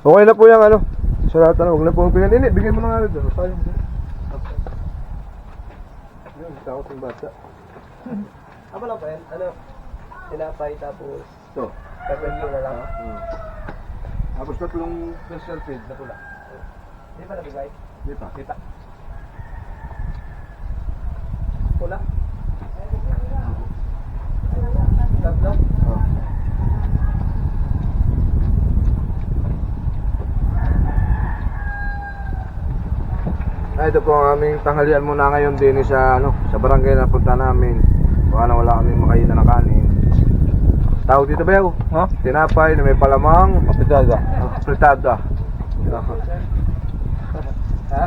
Okay na po yung ano. Sa lahat na, huwag na po pingan. Hindi, bigay mo na nga rin doon. Sayang din. Ayun, takot yung bata. Aba lang pa yan, ano, tinapay tapos Ito. peppermint na lang. Tapos tatlong special feed na pula. Hindi pa nabigay? Di pa. Kita. Pula? Tatlo? Ito po ang aming tanghalian muna ngayon din sa ano, sa barangay na punta namin. Baka na wala kaming makainan na kanin. Tawag dito ba yun? Ha? Tinapay na may palamang. Apritada. Apritada. Ha?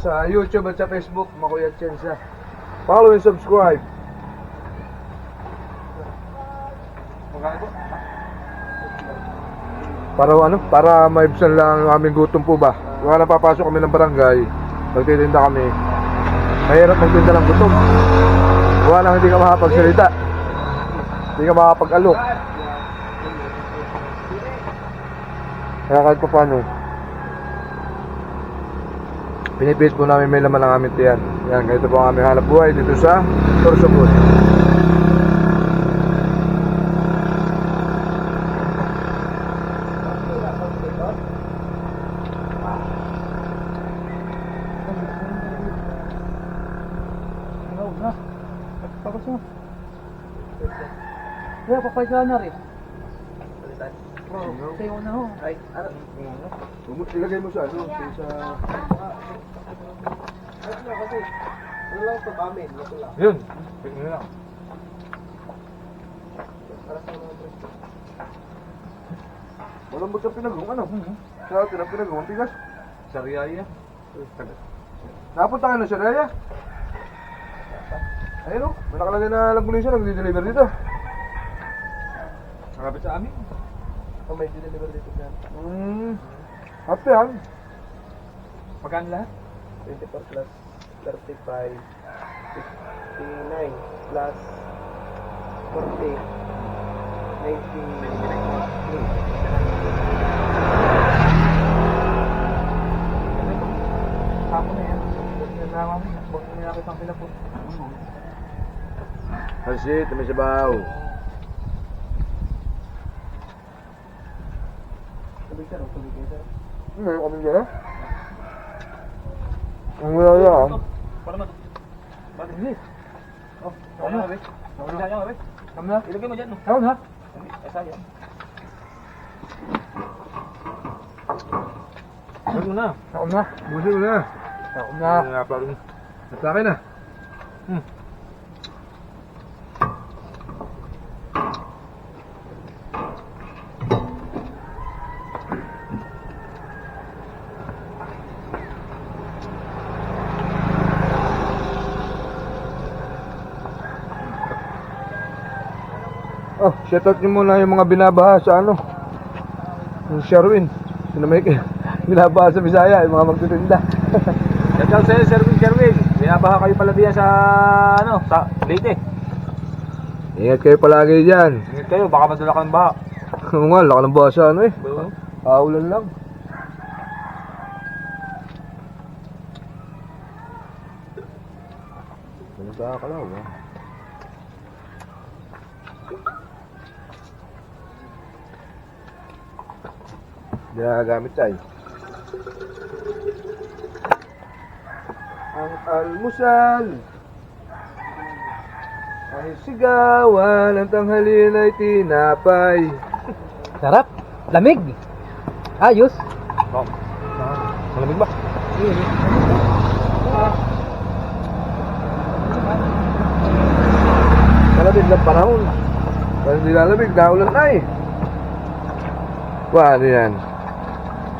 Sa YouTube at sa Facebook, Makuya Chensa. Follow and subscribe. Para ano? Para maibsan lang ang aming gutom po ba? Kung napapasok kami ng barangay, magtitinda kami. Mahirap magtinda ng gutom. Kung lang hindi ka makapagsalita. Hindi ka makapag-alok. Kaya kahit pa paano, pinipit po namin may laman ng aming tiyan. Yan, ganito po ang aming hanap buhay dito sa Sorsogon. Tapos mo. Kaya papay ka na rin. Palitan? Oo, tayo na ho. Ay, ano? Ilagay mo sa ano, sa... Ano na kasi? Ano lang ito bamin? Ito lang. Yun, tignan na lang. Para sa mga presto. Walang ba't ang pinagong ano? Sa atin ang pinagong, ang tigas. Sariaya. Napunta ka na sa Raya? Ayun o, may nakalagay na lagunisan, nag-deliver dito. Nakapit sa amin. Oh, may deliver dito dyan. Happy yan. Magkano lahat? 24 plus 35, 59 plus 40, 90. Ako na yan. Nalaman mo, huwag mo nilapit ang pinapot. Pansit, may sabaw. Tubig sir, tubig kayo sir. May kami dyan. Ang wala yan. Para mat... Ba't hindi? Oh, ako na, Abe. Isa niya, Abe. Kami na. Ilagay mo dyan, no? Ako na. Isa yan. Ilagay mo na. Ako na. Busin mo na. Ako na. At akin na. Oh, shoutout nyo muna yung mga binabaha sa ano, yung Sherwin. Sino may binabaha sa Bisaya, yung mga magtitinda. Shoutout sa'yo, Sherwin. Binabaha kayo pala diyan sa, ano, sa Leyte. Ingat kayo palagi dyan. Ingat kayo, baka madala ka ng baha. Oo nga, laka ng baha sa ano eh. Aulan lang. Ano ka akalaw ba? Ginagamit tayo. Ang almusal ay sigawan, ang tanghalian ay tinapay. Sarap. Lamig. Ayos. Oh. Malamig ba? Malamig ng panahon. Pag hindi lalamig, naulan na eh. Ano yan?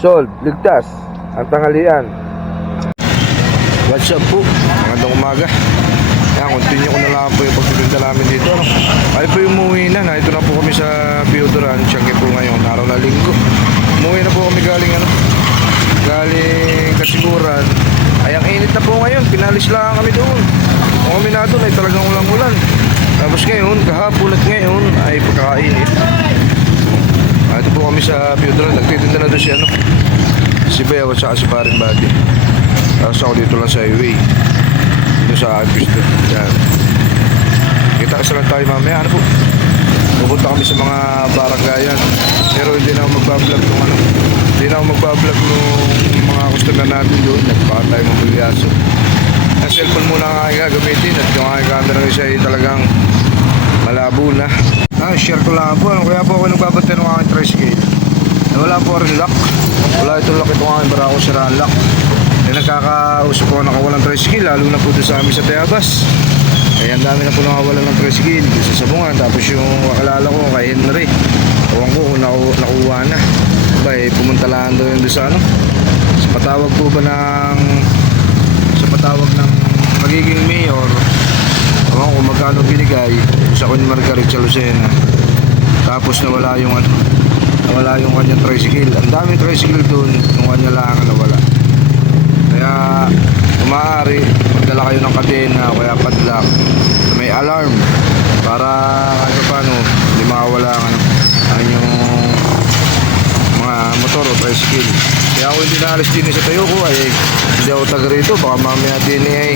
Solve, ligtas, ang tanghalian. What's up po? Magandang umaga. Yan, continue ko na lang po yung pagtitinda namin dito. Ay po yung umuwi na. Ito na po kami sa Piodoran. Siyempre po ngayon, araw na linggo. Umuwi na po kami galing Kasiguran. Ay, ang init na po ngayon. Pinalis lang kami doon. Kung kami na doon ay talagang ulang-ulan. Tapos ngayon, kahapon at ngayon ay pagkakainit. kami sa Piodron. Nagtitinda na doon si ano, si Beo at saka si Paring Buddy. Tapos ako dito lang sa highway. Dito sa Agos doon. Yan. Kita lang tayo mamaya. Ano po? Pupunta kami sa mga baranggayan. Pero hindi na ako magbablog nung ano. Hindi na ako magbablog nung mga customer natin doon. Baka tayo mamulyaso. Ang cellphone muna ang aking gagamitin. At yung aking camera isa ay talagang malabo na. Share ko lang po. Kaya po ako nagbabantay ng aking tricycle. Wala po rin lock. Wala itong lock. Itong aking barako siraan lock. Nagkakausap ko nakawalan tricycle. Lalo na po doon sa amin sa Tayabas. Kaya ang dami na po nakawalan ng tricycle doon sa Sabungan. Tapos yung kakalala ko kay Henry. Ewan ko kung nakuha na. Pumunta lang doon sa ano. Sa patawag po ba ng magiging mayor. Ewan ko kung magkano binigay sa Kun Margaret sa Lucena. Tapos nawala yung kanyang tricycle. Ang daming tricycle doon. Yung kanya lang nawala. Kaya maaari magdala kayo ng kadena o kaya padlock na may alarm para ano paano hindi makawala ang yung mga motor o tricycle. Kaya ako hindi naalis din sa tayo ko ay hindi ako taga rito. Baka mamaya din ay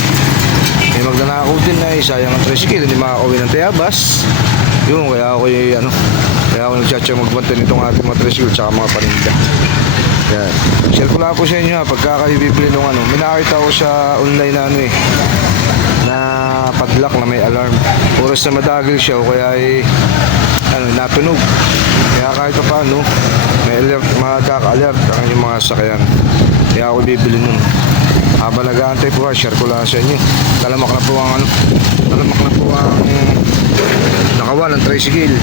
magnanakaw din ay sayang ang tricycle, hindi makakauwi ng Tayabas. Yun, kaya ako nagtsatsyang magbantay nitong ating mga tricycle tsaka mga paninda. Yan. Share ko lang po sa inyo ha, pagka kayo bibili nung ano. May nakakita ko sa online na na padlock na may alarm. Oras na madagil siya o kaya ay natunog. Kaya kahit pa paano, may alert, makaka-alert ang inyong mga sakyan. Kaya ako bibili nun. Habang nag-aantay po ha, share ko lang sa inyo. Talamak na po ang nakawan ng tricycle.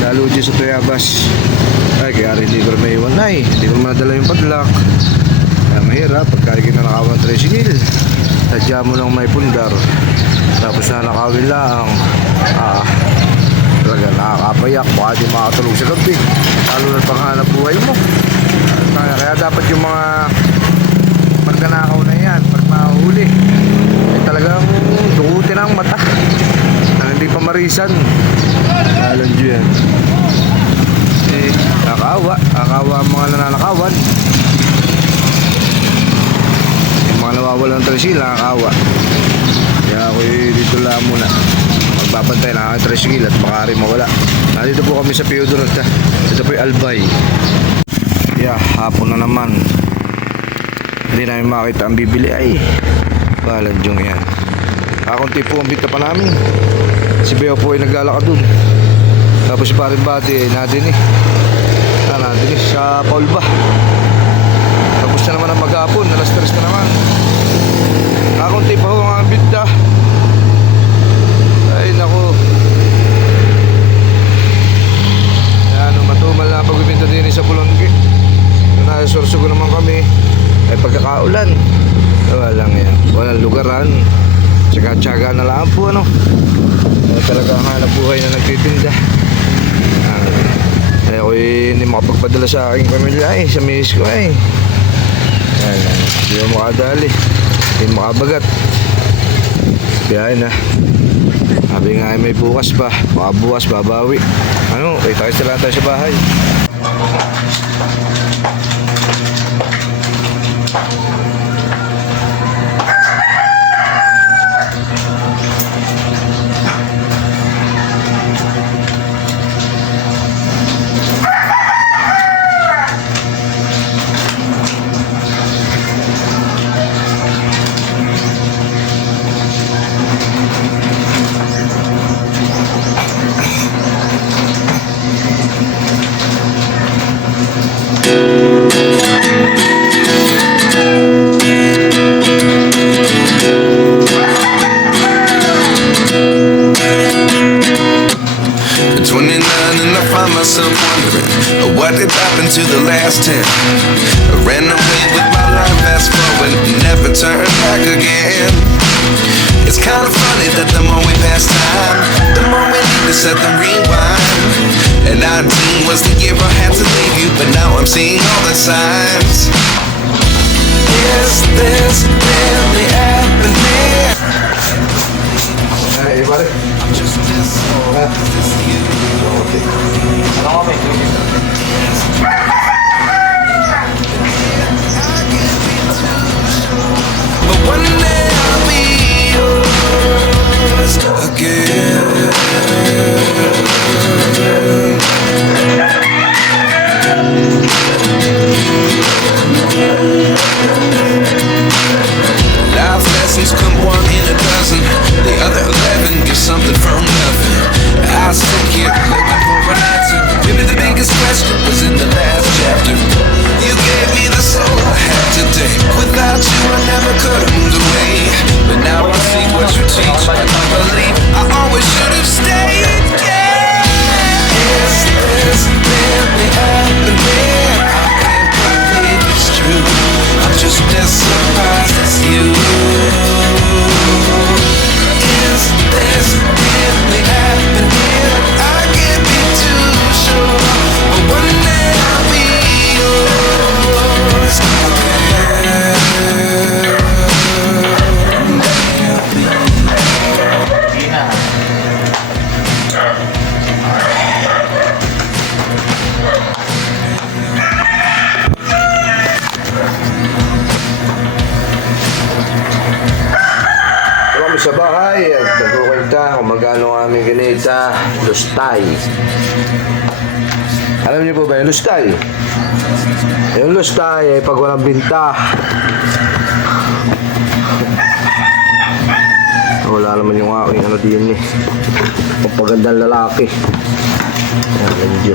Lalo dyan sa Tayabas. Ay, kaya hindi ko may iwan na eh. Hindi ko madala yung padlock. Kaya mahirap pagka kinanakawan ng tricycle. Sadya mo lang may pundar. Tapos nanakawin lang. Talaga nakakapayak. Baka di makatulog sa gabi. Lalo na panghanap buhay mo. Kaya dapat yung mga pagkanakaw na yan, pag mahuli, ay talagang dukutin ang mata. Hindi pa marisan. Alam nyo yan. Nakakawa ang mga nananakawan. Yung mga nawawalan ng tricycle, nakakawa. Kaya ako dito lang muna magbabantay na ang tricycle at baka rin mawala. Nandito po kami sa Piodron. Ito po yung Albay. Hapon na naman. Hindi namin makita ang bibili ay balandyong yan. Kakunti po ang bita pa namin. Si Beo po ay naglalakad dun. Tapos si Paring Buddy ay nadinig sa Paul ba. Tapos na naman ang maghapon, alas 3 na naman. Kakunti pa ho ang bita. Ay nako. Matumal na pagbibinta din sa Pulongge. Nasursugo naman kami ay pagkakaulan. Walang yan, walang lugaran. Tsaga-tsaga na lang po talaga ang hanap buhay na nagtitinda. Ay ako hindi makapagpadala sa aking pamilya sa miss ko hindi mo makadali, hindi makabagat. Kaya na sabi nga may bukas pa, baka bukas babawi. Kita lang tayo sa bahay. What did happen to the last 10? I ran away with my life, fast forward, never turn back again. It's kind of funny that the more we pass time, the more we need to set the rewind. And 19 was the year I had to leave you, but now I'm seeing all the signs. Is this really happening? Hey, buddy. I'm just this old, is this you? Ano kami? lustay. Alam niyo po ba yung lustay? Yung lustay ay pag walang binta. Wala naman yung aking ano din eh. Pagpagandang lalaki. Ayan, medyo.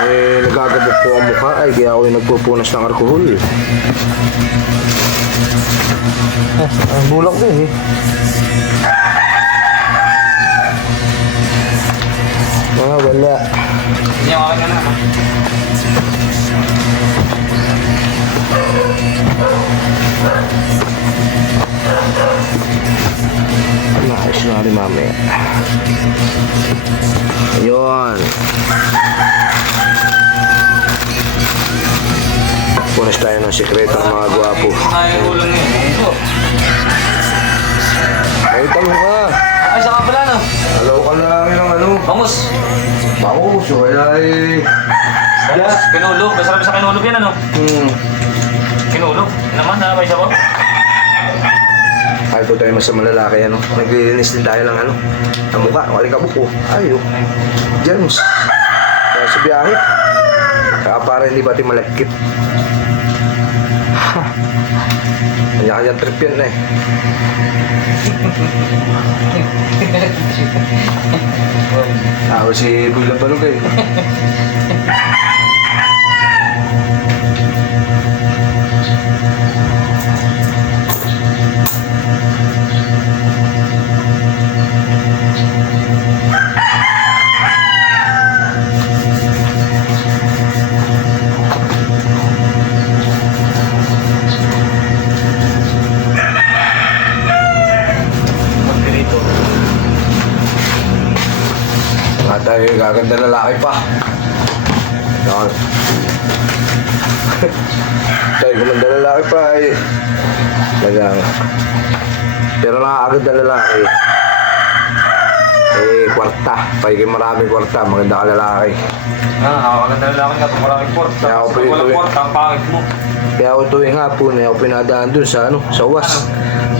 Eh, nagagabok po ang mukha ay kaya ako yung nagpupunas ng alcohol. Ang bulak din eh. Wala. Hindi ako akin na. Naayos na rin mamaya. Ayun. Punas tayo ng sikreto ng mga gwapo. Ay, ulo niya. Ito. Ay, tamo ka. Ay, saka pala no. Alaw ka na namin ng ano. Bangus. Bangus. So, kaya eh. Bangus. Kinulog. Masarap sa kinulog yan ano. Kinulog. Naman na, may sabaw. Ay po tayo mas sa malalaki ano. Naglilinis din tayo ng ano. Ang mukha. Waling kabuko. Ay, oh. Germs. Kaya sa biyahe. Kaya para hindi pati malagkit. Kanya-kanyang trip yan na eh. Ako si Bula Balog eh. Magpirito. Mga tayo gaganda lalaki pa. Yan. Tayo gumanda lalaki pa eh. Lagang. Pero nakakagad na lalaki. Eh, kwarta. Pagiging maraming kwarta, maganda ka lalaki. Nakakaganda lalaki nga itong maraming port. Kaya ako Tapos pa pag walang ito eh. port, ang pangit mo. Kaya ako tuwing hapon eh, ako pinadaan dun sa ano, sa was.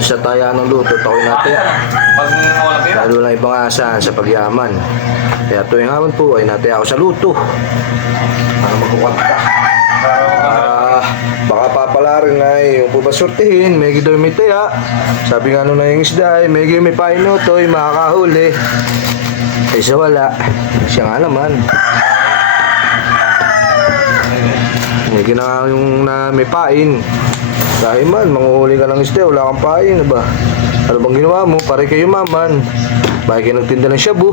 Sa taya ng luto, ako'y Bakit nataya. ano? Pag walang pera. Lalo lang ibang asahan sa pagyaman. Kaya tuwing hapon po ay nataya ako sa luto. Para magkukwanta. Baka papala rin ay yung pubasortihin, may gidoy may taya. Sabi nga nung na yung isda ay may gidoy may painutoy, makakahuli. Eh sa wala, siya nga naman. May ginawa yung na may pain. Dahil man, manguhuli ka ng isda, wala kang pain, ba? Ano bang ginawa mo? Pare kayo maman. Bakit kayo nagtinda ng shabu?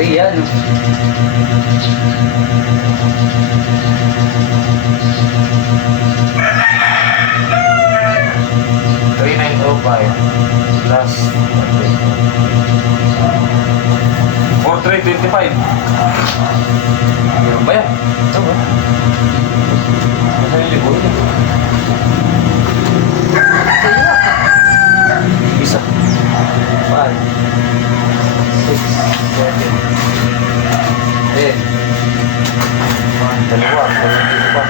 Ayan. $3,905 plus $4,325. Meron ba yan? Ito ba? Masaya libo yun. Isa. 5 6 7 8 dalawa, dito pa.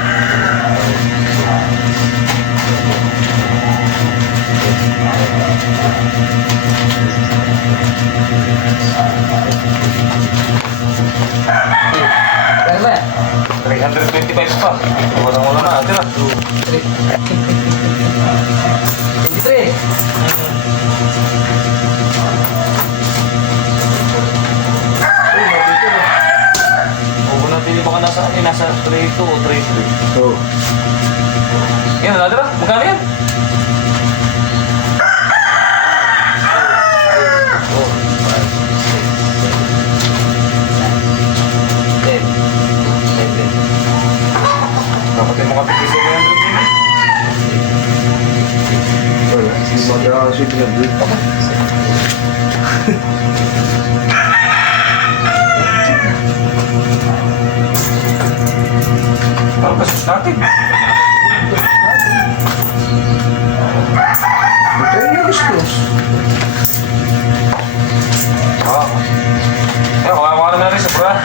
Kaya ba? 325 pa. Walang na. Tira. 23. Pili baka nasa 3-2 o 3-3. Oo. Yan, nadira. Magkano yan? Dapat yung mga tigisa ko yan. Wala. Hindi magkakaroon kasi pinag-break ako. Parang pasus natin. Ito yung gusto. Oo. Kaya kawawa naman rin sa Diba?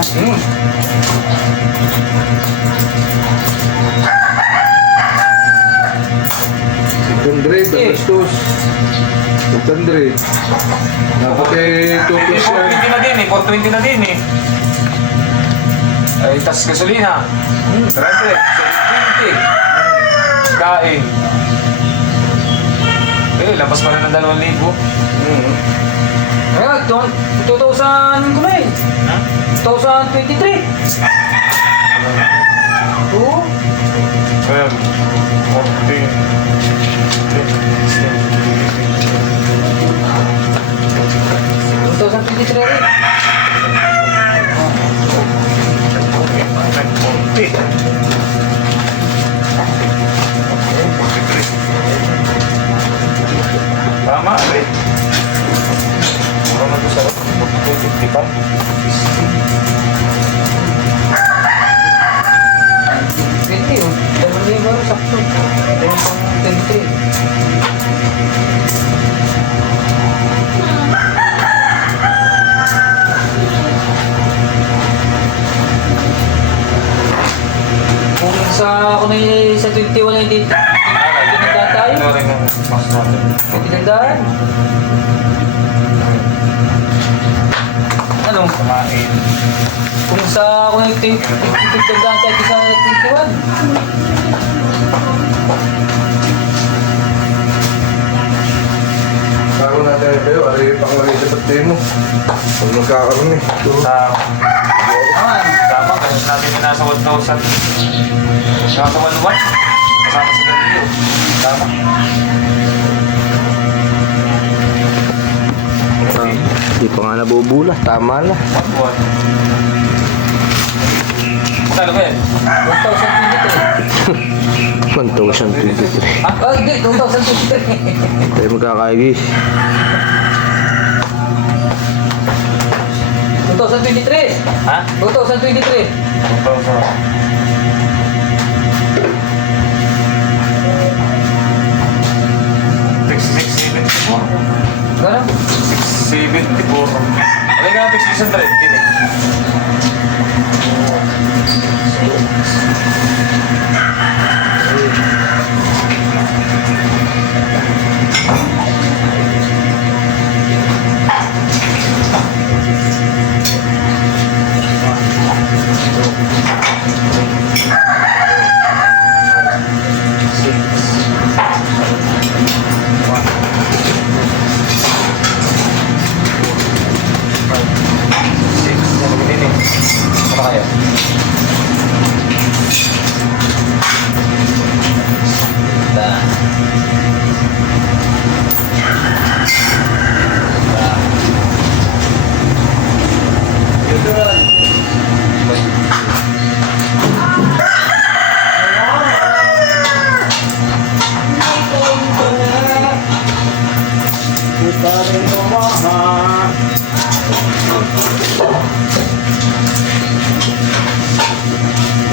Sige. Andre, Bastos. Andre. Dapat eh, 2 plus yan. 420 na din eh. 420 na din eh. Ay, tas gasolina. 30. 720. Kain. Eh, lampas pa rin ng 2,000. Ayun, 2000 ko na eh. 2023. Oo. Ayan. 2023 rin. 40. Tama, eh. Mura na ito sa 50 pa. 20 oh. 2,000 baro sakto. Ito yung pang 23. Kung sa ako na yun sa 21 na hindi tinagdaan tayo. Ito rin ang mas natin. Tinagdaan. Ano? Kumain. Kung sa ako na tinagdaan tayo sa 21. Bago natin kayo, ari pangalay sa pati mo. Pag magkakaroon eh. Tama, kasi natin yung nasa 1,000. Nasa 1,100. Kasama sa ganito. Tama. Hindi pa nga nabubula, tama na. 1,100. Magkano ba yan? 2023. 1,023. Ah, hindi. 2023. Tayo magkakaigis. 2023. Ha? 2023. 1,000. 674. Gano'n? 674. Ano nga 600? Kini.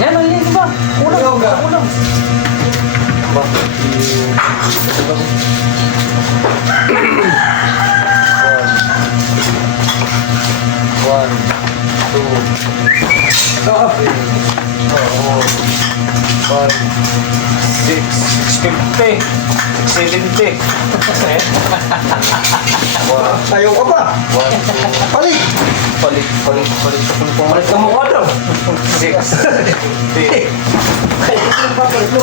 Yan, ang hindi ba? Ulam. Ayaw ka pa! Balik! Palit ka mukha daw. 6.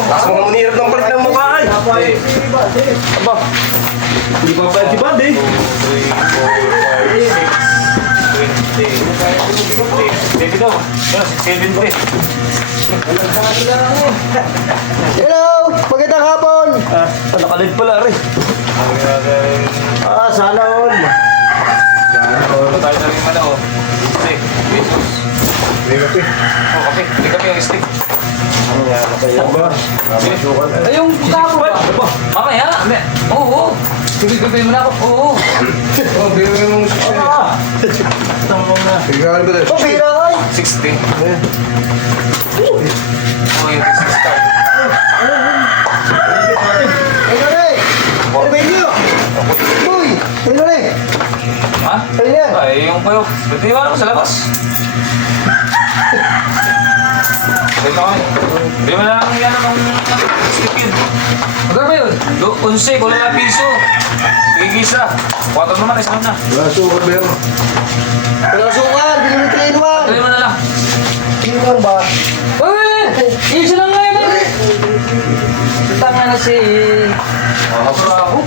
Mas mga munirap ng palit ng mukha ay! Aba. Hindi pa pa si Bad eh! 2, 3, 4, 5, 6, 20. Baby daw. Yan, 70. Hello! Magandang hapon! Nakalit pala rin. Sana all! Tayo na rin mana, oh. Steak. Jesus. Negative. Oh, kape. Hindi kape yung steak. Ay, yung kapo ba? Mamaya. Oo. Bibigay mo na ako. Oo. Oh, bigyan mo ng 6 Bigyan ba Oh, pira kay! 60. Oh, yung 60 tayo. Ano rin? Ano ba yun? Uy! Ano rin? Ha? Ano yan? Ay, yung Ako pa yun. Bitiwan ako sa labas. Balik na kami. Bili mo na lang yan ang stick yun. Magkano ba yun? 11, kulang na piso. Tigigisa. 4 naman, isa na. Wala sukat ba yun? Walang sukal, bili mo 3 in 1. Dali mo na lang. Tingnan ba? Uy! Isa lang nga yun! Tanga na si... Bravo.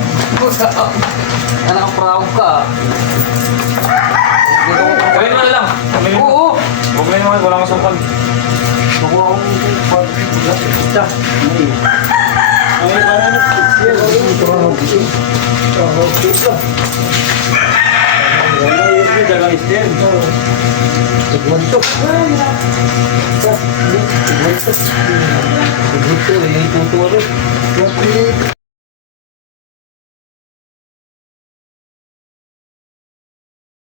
Anak ang proud ka. Gawin mo na lang. Oo! Huwag mo naman, wala kang sungkal. Wala yung dalang stem. Nagwanto.